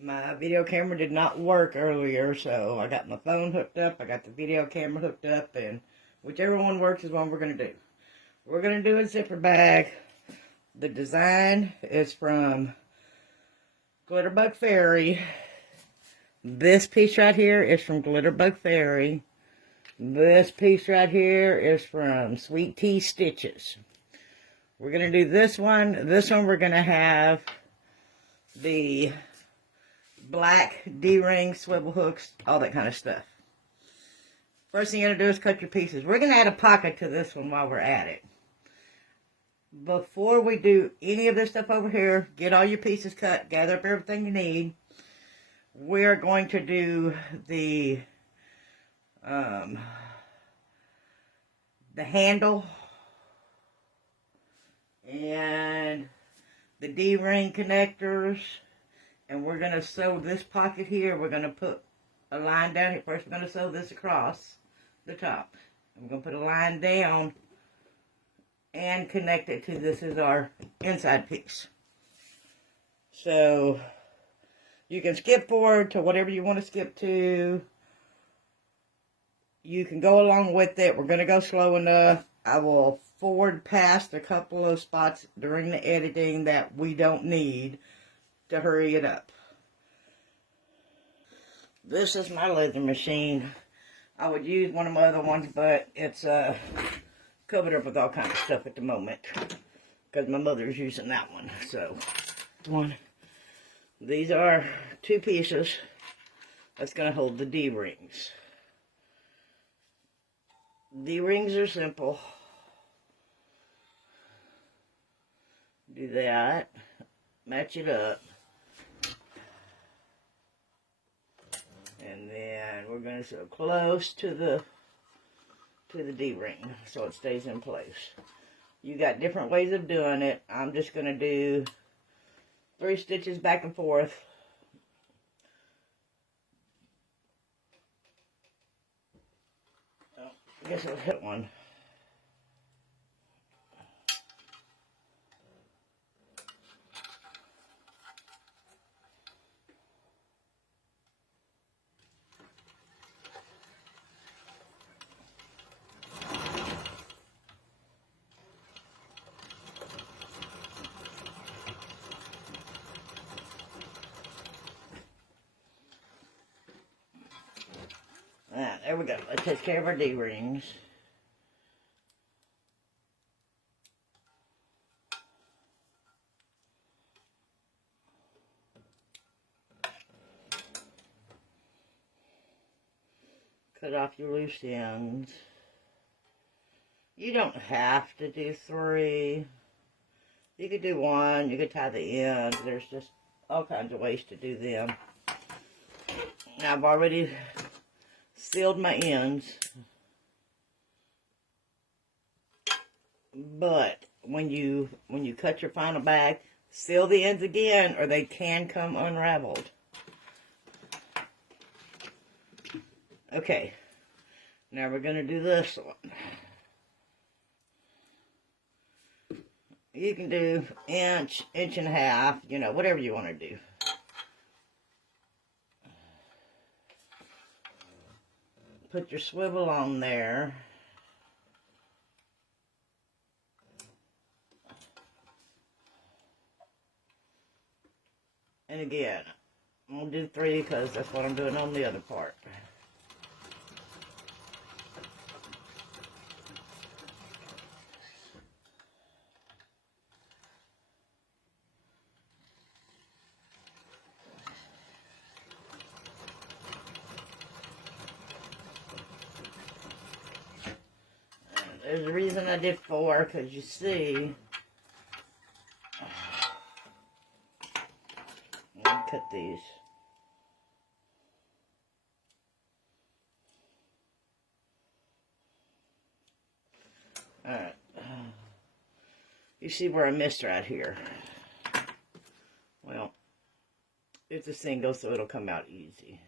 My video camera did not work earlier, so I got my phone hooked up, I got the video camera hooked up, and whichever one works is what we're going to do. We're going to do a zipper bag. The design is from Glitterbug Fairy. This piece right here is from Glitterbug Fairy. This piece right here is from Sweet Tea Stitches. We're going to do this one. This one we're going to have the black D-ring, swivel hooks, all that kind of stuff. First thing you're going to do is cut your pieces. We're going to add a pocket to this one while we're at it. Before we do any of this stuff over here, get all your pieces cut, gather up everything you need. We're going to do the handle and the D-ring connectors, and we're going to sew this pocket here. We're going to put a line down here. First we're going to sew this across the top. I'm going to put a line down and connect it to this is our inside piece. So you can skip forward to whatever you want to skip to. You can go along with it. We're going to go slow enough. I will forward past a couple of spots during the editing that we don't need to hurry it up. This is my leather machine. I would use one of my other ones, but it's covered up with all kinds of stuff at the moment because my mother's using that one. So, these are two pieces that's going to hold the D-rings. D-rings are simple. Do that, match it up, and then we're going to sew close to the D-ring so it stays in place. You got different ways of doing it. I'm just going to do 3 stitches back and forth. Oh, I guess I'll hit one. There we go. That takes care of our D-rings. Cut off your loose ends. You don't have to do 3. You could do 1. You could tie the ends. There's just all kinds of ways to do them. Now, I've already sealed my ends, but when you cut your final bag, seal the ends again or they can come unraveled. Okay, now we're going to do this one. You can do inch, inch and a half, you know, whatever you want to do. Put your swivel on there. And again, I'm going to do 3 because that's what I'm doing on the other part. There's a reason I did 4, because you see, let me cut these. Alright, you see where I missed right here. Well, it's a single, so it'll come out easy.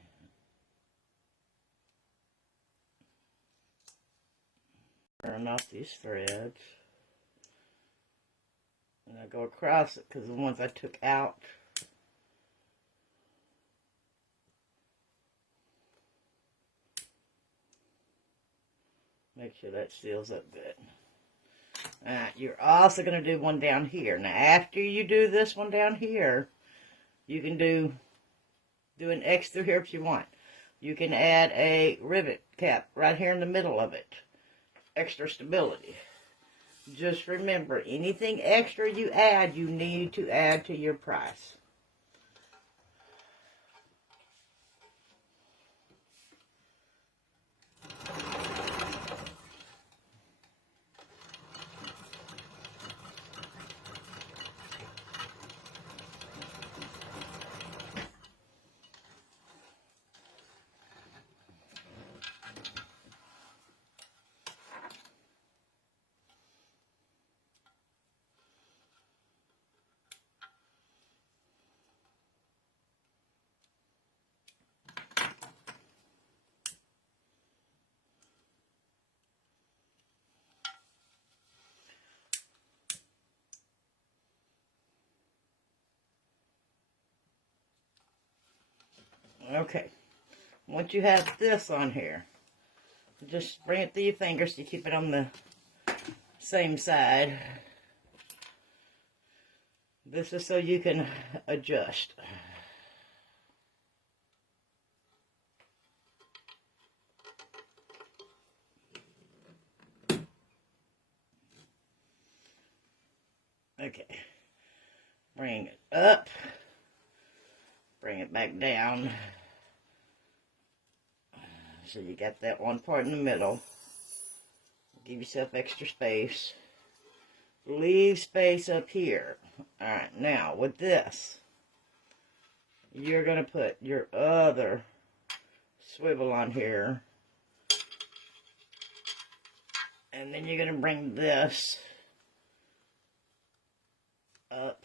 Turn off these threads. And I go across it because the ones I took out Make sure that seals up good. Alright, you're also going to do one down here. Now, after you do this one down here, you can do an X through here if you want. You can add a rivet cap right here in the middle of it. Extra stability. Just remember, anything extra you add, you need to add to your price. Okay, once you have this on here, just bring it through your fingers to keep it on the same side. This is so you can adjust. Okay, bring it up, bring it back down. So you got that one part in the middle. Give yourself extra space. Leave space up here. Alright, now with this, you're going to put your other swivel on here. And then you're going to bring this up.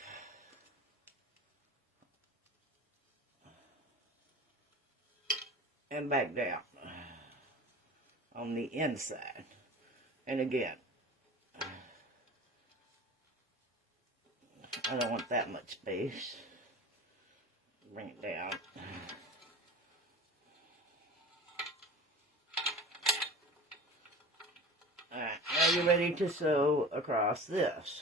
And back down on the inside. And again, I don't want that much space. Bring it down. Alright, now you're ready to sew across this.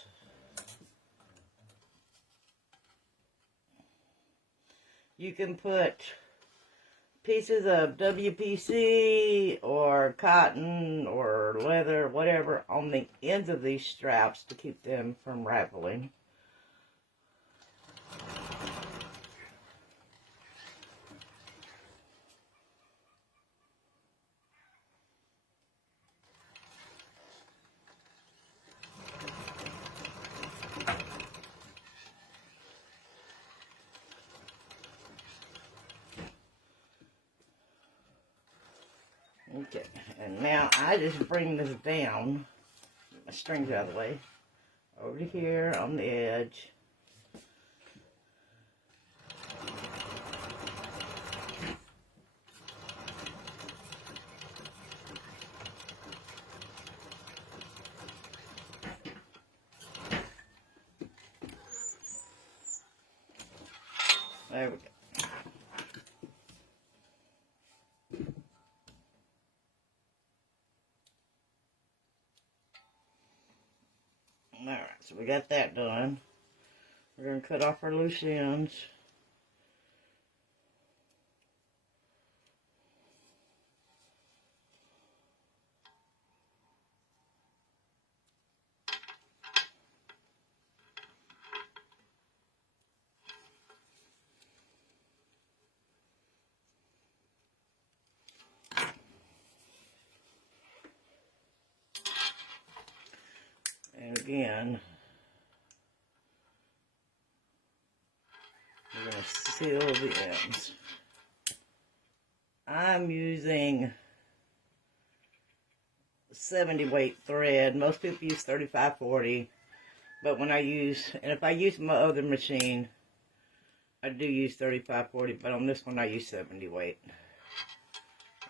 You can put pieces of WPC or cotton or leather, whatever, on the ends of these straps to keep them from raveling. Okay, and now I just bring this down, my strings out of the way, over to here on the edge. There we go. Alright, so we got that done. We're going to cut off our loose ends. And again, we're going to seal the ends. I'm using 70 weight thread. Most people use 35/40, but when I use, and if I use my other machine, I do use 35/40, but on this one I use 70 weight.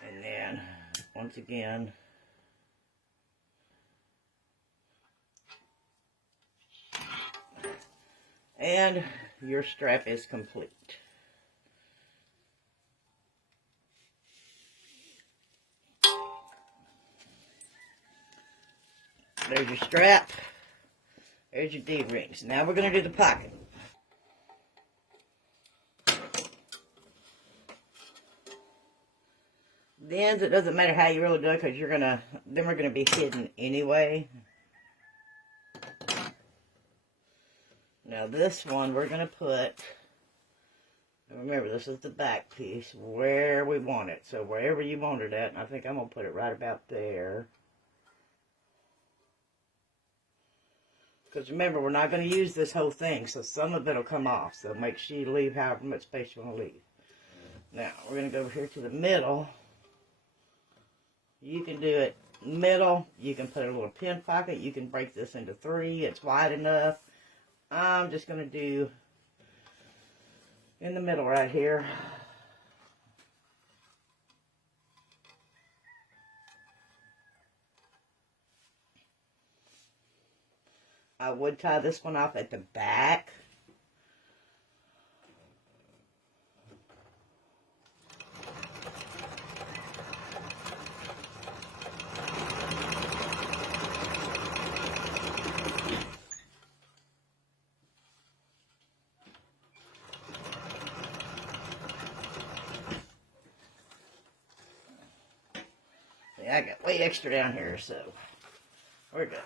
And then, once again, and your strap is complete. There's your strap. There's your D-rings. Now we're going to do the pocket. The ends, it doesn't matter how you really do it because them are going to be hidden anyway. Now this one we're going to put, remember this is the back piece, where we want it. So wherever you want it at, and I think I'm going to put it right about there. Because remember, we're not going to use this whole thing, so some of it will come off. So make sure you leave however much space you want to leave. Now, we're going to go over here to the middle. You can do it middle. You can put a little pin pocket. You can break this into 3. It's wide enough. I'm just going to do in the middle right here. I would tie this one off at the back. See, I got way extra down here, so we're good.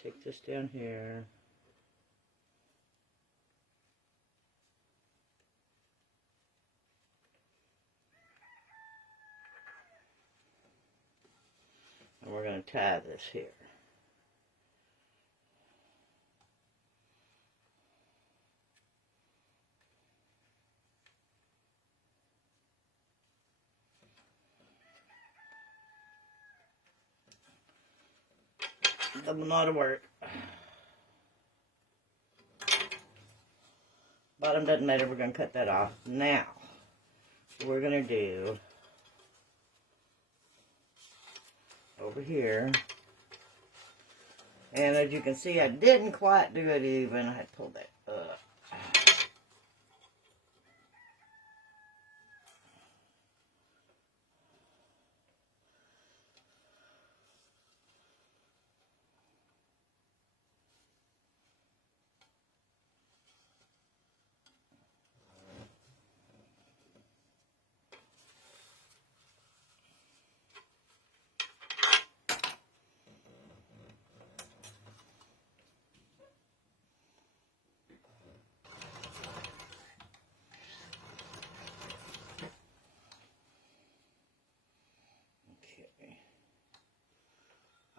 Take this down here. And we're going to tie this here. Double knot of work. Bottom doesn't matter, we're going to cut that off. Now, we're going to do over here. And as you can see, I didn't quite do it even. I had to pull that up.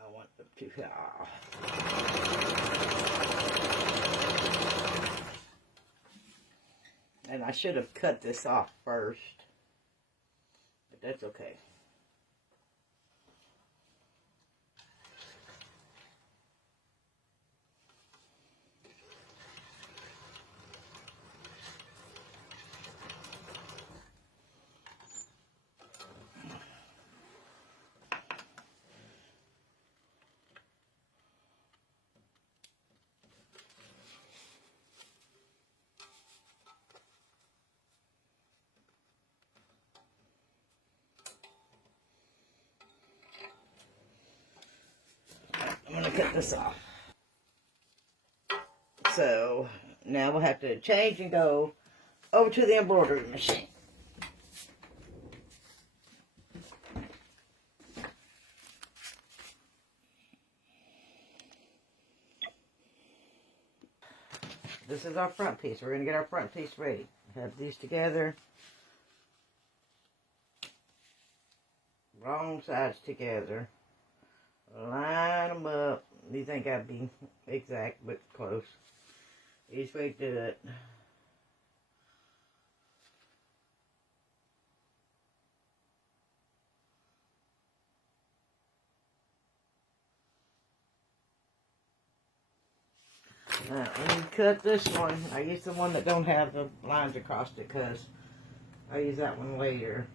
I want them to and I should have cut this off first, but that's okay. I'm going to cut this off. So now we'll have to change and go over to the embroidery machine. This is our front piece. We're going to get our front piece ready. Have these together. Wrong sides together. Line them up. These ain't got to be exact, but close. Each way to do it. Now, when you cut this one, I use the one that don't have the lines across it because I use that one later.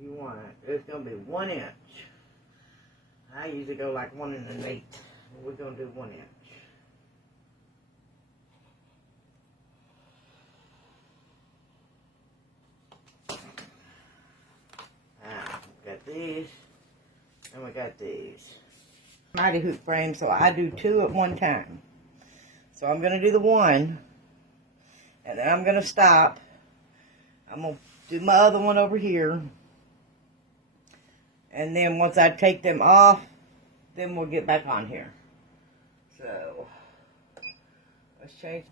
You want it. It's going to be 1 inch. I usually go like 1 1/8. We're going to do 1 inch. We got these, and we got these. Mighty hoop frame, so I do 2 at one time. So I'm going to do the 1, and then I'm going to stop. I'm going to do my other one over here. And then once I take them off, then we'll get back on here. So, let's change.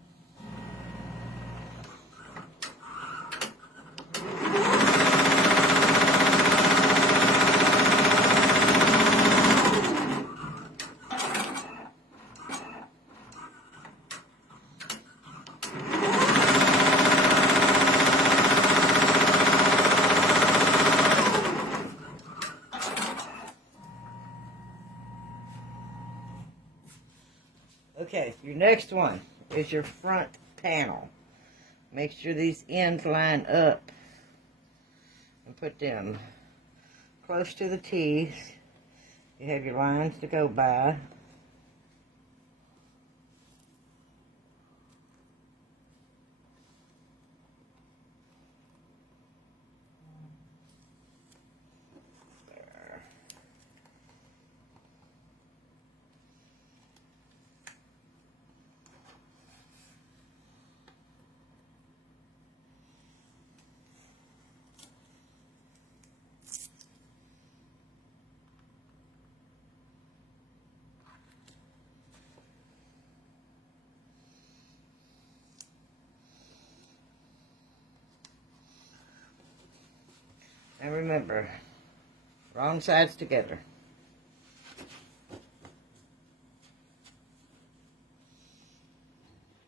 Okay, your next one is your front panel. Make sure these ends line up and put them close to the teeth. You have your lines to go by. And remember, wrong sides together.